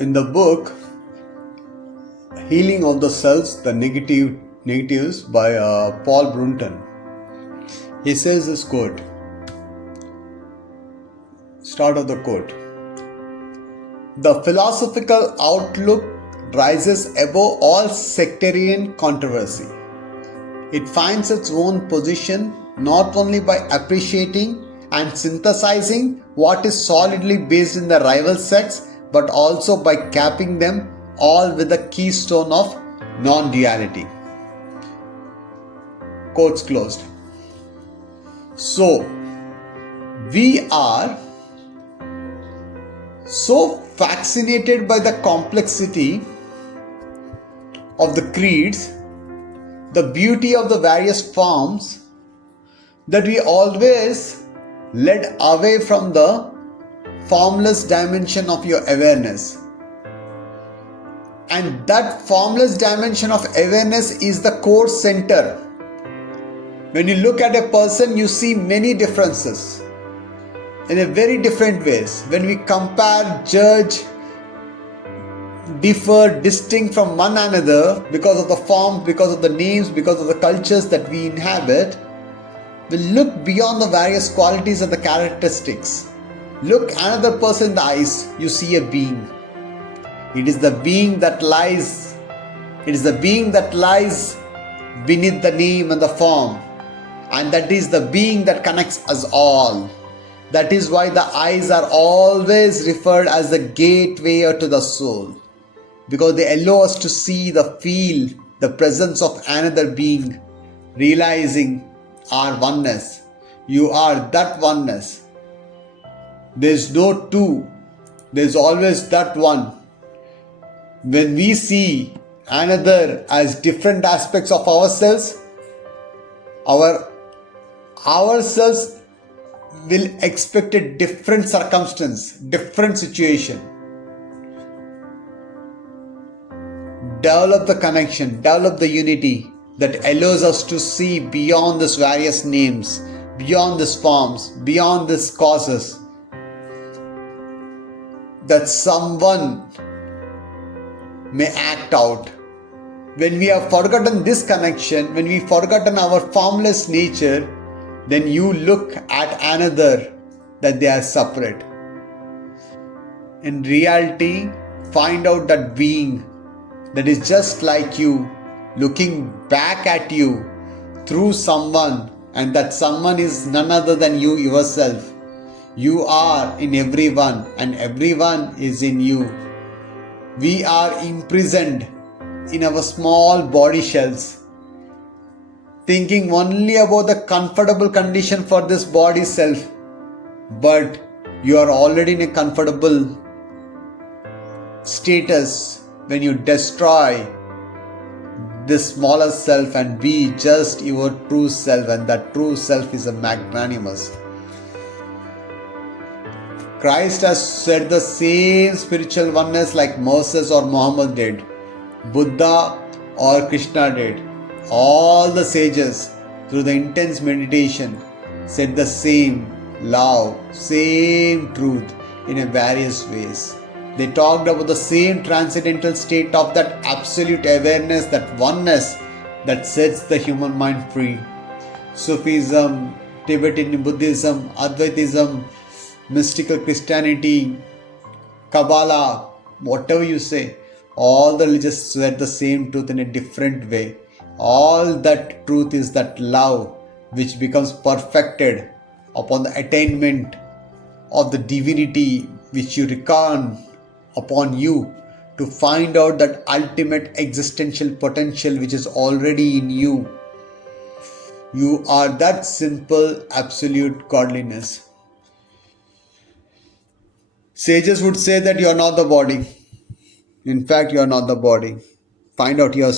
In the book Healing of the Selves, the Negatives by Paul Brunton, he says this quote, start of the quote: "The philosophical outlook rises above all sectarian controversy. It finds its own position not only by appreciating and synthesizing what is solidly based in the rival sects, but also by capping them all with the keystone of non-duality." Quotes closed. So, we are so fascinated by the complexity of the creeds, the beauty of the various forms, that we always led away from the formless dimension of your awareness. And that formless dimension of awareness is the core center. When you look at a person, you see many differences in a very different ways. When we compare, judge, differ, distinct from one another because of the forms, because of the names, because of the cultures that we inhabit, we look beyond the various qualities and the characteristics. Look another person in the eyes, you see a being. It is the being that lies. It is the being that lies beneath the name and the form. And that is the being that connects us all. That is why the eyes are always referred as the gateway to the soul, because they allow us to see, feel the presence of another being, realizing our oneness. You are that oneness. There is no two. There is always that one. When we see another as different aspects of ourselves, ourselves will expect a different circumstance, different situation. Develop the connection, develop the unity that allows us to see beyond these various names, beyond these forms, beyond these causes, that someone may act out. When we have forgotten this connection, when we have forgotten our formless nature, then you look at another that they are separate. In reality, find out that being that is just like you, looking back at you through someone, and that someone is none other than you yourself. You are in everyone, and everyone is in you. We are imprisoned in our small body shells, thinking only about the comfortable condition for this body self. But you are already in a comfortable status when you destroy this smaller self and be just your true self, and that true self is a magnanimous. Christ has said the same spiritual oneness like Moses or Muhammad did, Buddha or Krishna did. All the sages, through the intense meditation, said the same love, same truth in a various ways. They talked about the same transcendental state of that absolute awareness, that oneness that sets the human mind free. Sufism, Tibetan Buddhism, Advaitism, mystical Christianity, Kabbalah, whatever you say, all the religions said the same truth in a different way. All that truth is that love which becomes perfected upon the attainment of the divinity which you reckon upon you, to find out that ultimate existential potential which is already in you. You are that simple absolute godliness. Sages would say that you are not the body. In fact, you are not the body. Find out yourself.